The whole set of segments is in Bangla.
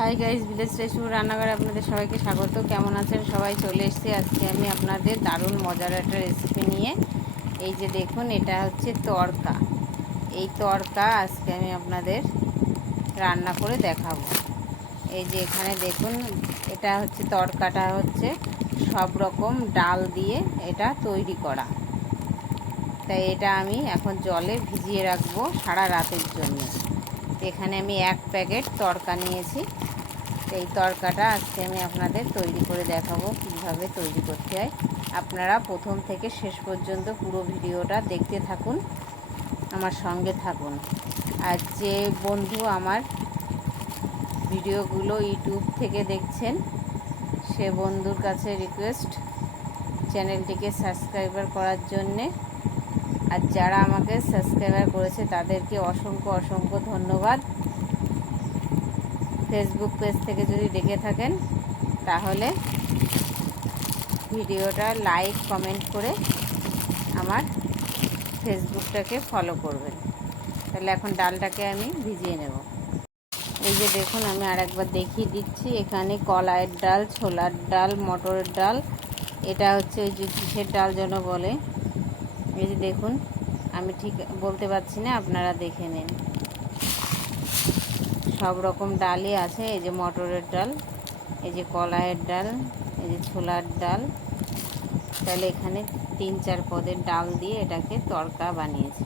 হাই গাইজ ভিলেজ রেসিপি রান্নাঘরে আপনাদের সবাইকে স্বাগত। কেমন আছেন? সবাই চলে এসেছি আজকে আমি আপনাদের দারুণ মজার একটা রেসিপি নিয়ে। এই যে দেখুন, এটা হচ্ছে তড়কা এই তড়কা আজকে আমি আপনাদের রান্না করে দেখাবো। এই যে এখানে দেখুন, এটা হচ্ছে তড়কাটা হচ্ছে সব রকম ডাল দিয়ে এটা তৈরি করা। তাই এটা আমি এখন জলে ভিজিয়ে রাখব সারা রাতের জন্য। এখানে আমি এক প্যাকেট তড়কা নিয়েছি। এই তড়কাটা আজকে আমি আপনাদের তৈরি করে দেখাবো কীভাবে তৈরি করতে হয়। আপনারা প্রথম থেকে শেষ পর্যন্ত পুরো ভিডিওটা দেখতে থাকুন, আমার সঙ্গে থাকুন। আর যে বন্ধু আমার ভিডিওগুলো ইউটিউব থেকে দেখছেন, সে বন্ধুর কাছে রিকোয়েস্ট চ্যানেলটিকে সাবস্ক্রাইবার করার জন্যে আর যারা আমাকে সাবস্ক্রাইবার করেছে, তাদেরকে অসংখ্য অসংখ্য ধন্যবাদ। ফেসবুক পেজ থেকে যদি দেখে থাকেন, তাহলে ভিডিওটা লাইক কমেন্ট করে আমার ফেসবুকটাকে ফলো করবেন। তাহলে এখন ডালটাকে আমি ভিজিয়ে নেব। এই যে দেখুন, আমি আরেকবার দেখিয়ে দিচ্ছি, এখানে কলাইয়ের ডাল, ছোলার ডাল, মটরের ডাল। এটা হচ্ছে ওই যে কিসের ডাল যেন বলে? এই দেখুন, আমি ঠিক বলতে পারছি না, আপনারা দেখে নিন। সব রকম ডালই আছে, এই যে মটরের ডাল, এই যে কলাইয়ের ডাল, এই যে ছোলার ডাল। তাহলে এখানে তিন চার পদের ডাল দিয়ে এটাকে তড়কা বানিয়েছি।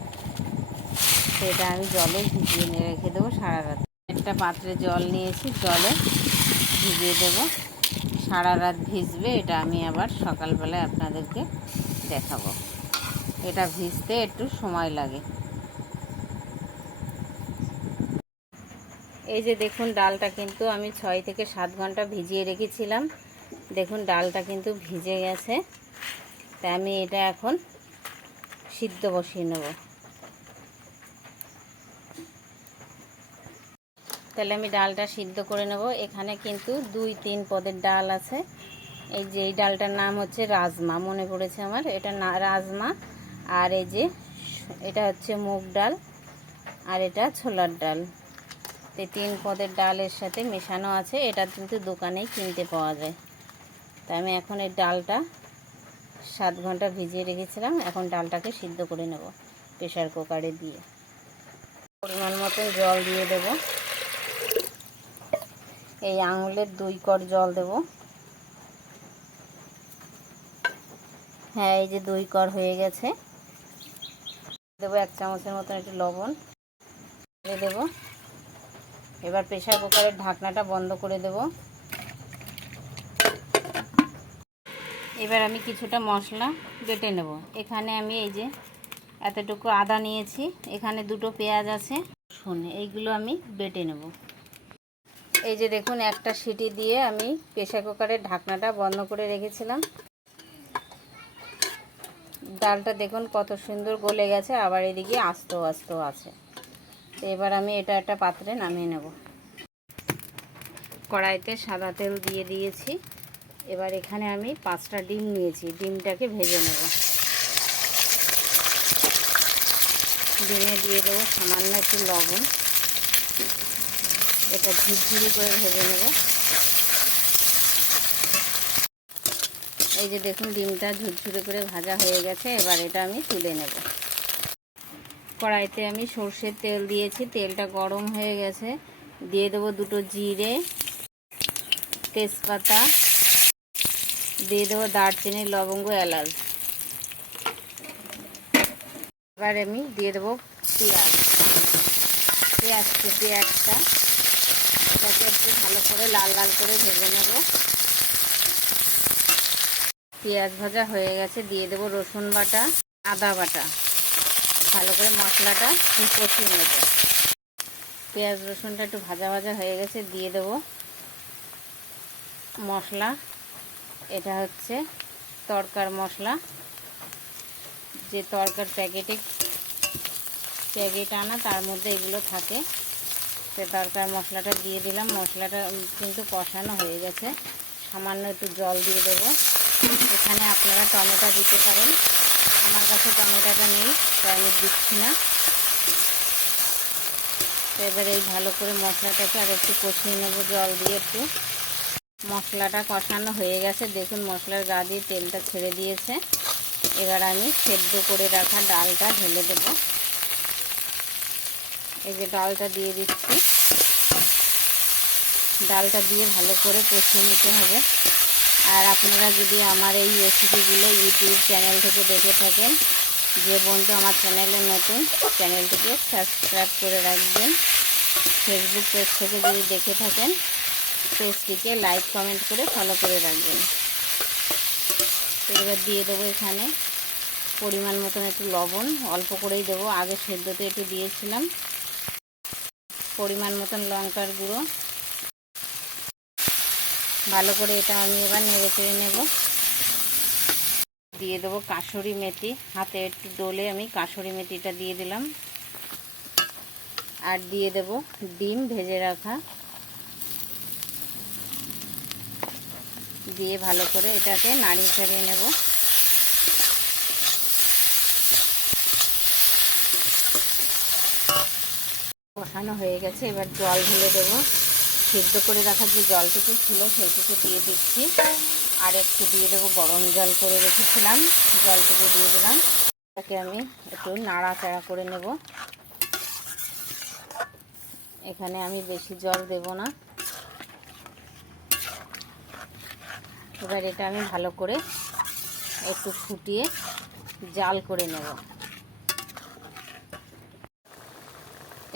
সেটা আমি জলে ভিজিয়ে নিয়ে রেখে দেবো সারা রাত। একটা পাত্রে জল নিয়েছি, জলে ভিজিয়ে দেবো। সারা রাত ভিজবে, এটা আমি আবার সকালবেলায় আপনাদেরকে দেখাবো। এটা ভিজতে একটু সময় লাগে। এই যে দেখুন, ডালটা কিন্তু আমি ছয় থেকে সাত ঘণ্টা ভিজিয়ে রেখেছিলাম। দেখুন, ডালটা কিন্তু ভিজে গেছে। তাই আমি এটা এখন সিদ্ধ বসিয়ে নেব। তাহলে আমি ডালটা সিদ্ধ করে নেব। এখানে কিন্তু দুই তিন পদের ডাল আছে। এই যে এই ডালটার নাম হচ্ছে রাজমা, মনে পড়েছে আমার। এটা না রাজমা আর এই যে এটা হচ্ছে মুগ ডাল আর এটা ছোলার ডাল। এই তিন পদের ডালের সাথে মেশানো আছে, এটা কিন্তু দোকানেই কিনতে পাওয়া যায়। তা আমি এখন এই ডালটা সাত ঘণ্টা ভিজিয়ে রেখেছিলাম, এখন ডালটাকে সিদ্ধ করে নেব প্রেশার কুকারে দিয়ে। পরিমাণ মতন জল দিয়ে দেব। এই আঙুলের দুই কর জল দেব। হ্যাঁ এই যে দুই কর হয়ে গেছে। দেবো এক চামচের মতন একটু লবণ দিয়ে দেবো। এবার প্রেশার কুকারের ঢাকনাটা বন্ধ করে দেব। এবার আমি কিছুটা মশলা বেটে নেব। এখানে আমি এই যে এতটুকু আদা নিয়েছি, এখানে দুটো পেঁয়াজ আছে শুনে এইগুলো আমি বেটে নেব। এই যে দেখুন, একটা সিটি দিয়ে আমি প্রেশার কুকারের ঢাকনাটা বন্ধ করে রেখেছিলাম। ডালটা দেখুন কত সুন্দর গলে গেছে, আবার এদিকে আস্তেও আস্তেও আছে। তো এবার আমি এটা একটা পাত্রে নামিয়ে নেব। কড়াইতে সাদা তেল দিয়ে দিয়েছি। এবার এখানে আমি পাঁচটা ডিম নিয়েছি, ডিমটাকে ভেজে নেব। ডিমে দিয়ে দেবো সামান্য একটু লবণ। এটা ঝুরঝুরি করে ভেজে নেব। এই যে দেখুন, ডিমটা ঝুরঝুরে করে ভাজা হয়ে গেছে, এবার এটা আমি তুলে নেব। কড়াইতে আমি সর্ষের তেল দিয়েছি, তেলটা গরম হয়ে গেছে। দিয়ে দেবো দুটো জিরে, তেজপাতা, দিয়ে দেবো দারচিনি, লবঙ্গ, এলাচ। এবার আমি দিয়ে দেবো পেঁয়াজ। পেঁয়াজ এটাকে একটু ভালো করে লাল লাল করে ভেজে নেব। পেঁয়াজ ভাজা হয়ে গেছে, দিয়ে দেবো রসুন বাটা, আদা বাটা। ভালো করে মশলাটা কষিয়ে নেব। পেঁয়াজ, রসুনটা একটু ভাজা ভাজা হয়ে গেছে, দিয়ে দেব মশলা। এটা হচ্ছে তরকার মশলা। যে তরকার প্যাকেটে প্যাকেট আনা, তার মধ্যে এগুলো থাকে। সে তরকার মশলাটা দিয়ে দিলাম। মশলাটা কিন্তু কষানো হয়ে গেছে। সামান্য একটু জল দিয়ে দেবো। এখানে আপনারা টমেটো দিতে পারেন। আমার কাছে টমেটোটা নেই তাই আমি দিচ্ছি না। তো এবার এই ভালো করে মশলাটাকে আর একটু কষিয়ে নেব জল দিয়ে একটু। মশলাটা কষানো হয়ে গেছে। দেখুন মশলার গা দিয়ে তেলটা ছেড়ে দিয়েছে। এবার আমি সেদ্ধ করে রাখা ডালটা ঢেলে দেব। এই যে ডালটা দিয়ে দিচ্ছি। ডালটা দিয়ে ভালো করে কষিয়ে নিতে হবে। আর আপনারা যদি আমার এই রেসিপিগুলো ইউটিউব চ্যানেল থেকে দেখে থাকেন, যে বন্ধু আমার চ্যানেলে নতুন চ্যানেলটিকে সাবস্ক্রাইব করে রাখবেন। ফেসবুক পেজ থেকে যদি দেখে থাকেন পেজটিকে লাইক কমেন্ট করে ফলো করে রাখবেন। এবার দিয়ে দেবো এখানে পরিমাণ মতন একটু লবণ। অল্প করেই দেবো। আগে সেদ্ধতে একটু দিয়েছিলাম। পরিমাণ মতন লঙ্কার গুঁড়ো। ভালো করে এটা আমি এবার নেড়ে চেড়ে নেব। দিয়ে দেবো কাসুরি মেথি। হাতে একটু ডোলে আমি কাসুরি মেথিটা দিয়ে দিলাম। আর দিয়ে দেব ডিম ভেজে রাখা। দিয়ে ভালো করে এটাকে নাড়িয়ে ছাড়িয়ে নেব। কষানো হয়ে গেছে, এবার জল ঢেলে দেবো। সিদ্ধ করে রাখার যে জলটুকু ছিল সেইটুকু দিয়ে দিচ্ছি। আর একটু দিয়ে দেবো গরম জল করে রেখেছিলাম। জলটুকু দিয়ে দিলাম। এটাকে আমি একটু নাড়াচাড়া করে নেব। এখানে আমি বেশি জল দেব না। এবার এটা আমি ভালো করে একটু ফুটিয়ে জাল করে নেব।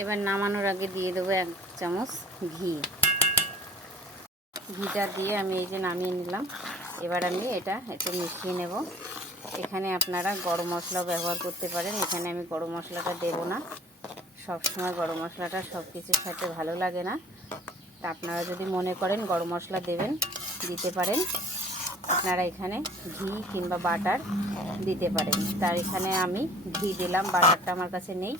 এবার নামানোর আগে দিয়ে দেবো এক চামচ ঘি। ঘিটা দিয়ে আমি এই যে নামিয়ে নিলাম। এবার আমি এটা একটু মিশিয়ে নেব। এখানে আপনারা গরম মশলাও ব্যবহার করতে পারেন। এখানে আমি গরম মশলাটা দেবো না। সব সময় গরম মশলাটা সব কিছুর সাথে ভালো লাগে না। তা আপনারা যদি মনে করেন গরম মশলা দেবেন, দিতে পারেন। আপনারা এখানে ঘি কিংবা বাটার দিতে পারেন। তার এখানে আমি ঘি দিলাম, বাটারটা আমার কাছে নেই।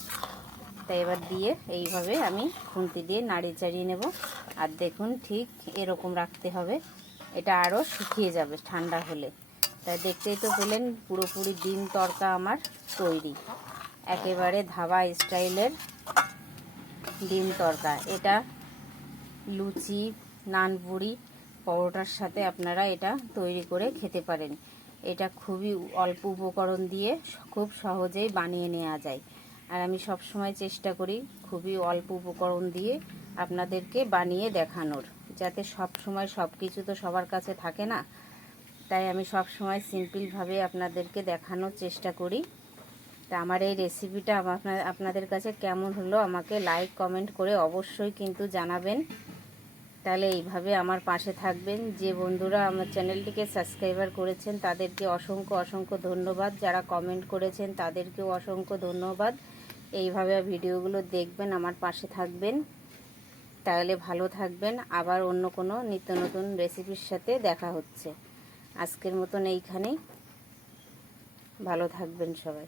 তাই এবার দিয়ে এইভাবে আমি খুন্তি দিয়ে নাড়িয়ে চাড়িয়ে নেব। আর দেখুন ঠিক এরকম রাখতে হবে। এটা আরও শুকিয়ে যাবে ঠান্ডা হলে। তাই দেখতেই তো পেলেন পুরোপুরি ডিম তরকা আমার তৈরি। একেবারে ধাবা স্টাইলের ডিম তরকা। এটা লুচি, নানপুরি, পরোটার সাথে আপনারা এটা তৈরি করে খেতে পারেন। এটা খুবই অল্প উপকরণ দিয়ে খুব সহজেই বানিয়ে নেওয়া যায়। আর আমি সব সময় চেষ্টা করি খুবই অল্প উপকরণ দিয়ে আপনাদেরকে বানিয়ে দেখানোর, যাতে সব সময় সব কিছু তো সবার কাছে থাকে না। তাই আমি সব সময় সিম্পলভাবে আপনাদেরকে দেখানোর চেষ্টা করি। তা আমার এই রেসিপিটা আপনাদের কাছে কেমন হলো আমাকে লাইক কমেন্ট করে অবশ্যই কিন্তু জানাবেন। তাহলে এইভাবে আমার পাশে থাকবেন। যে বন্ধুরা আমার চ্যানেলটিকে সাবস্ক্রাইবার করেছেন তাদেরকে অসংখ্য অসংখ্য ধন্যবাদ। যারা কমেন্ট করেছেন তাদেরকেও অসংখ্য ধন্যবাদ। এইভাবে ভিডিওগুলো দেখবেন, আমার পাশে থাকবেন। তাহলে ভালো থাকবেন। আবার অন্য কোনো নিত্য নতুন রেসিপির সাথে দেখা হচ্ছে। আজকের মতন এইখানেই। ভালো থাকবেন সবাই।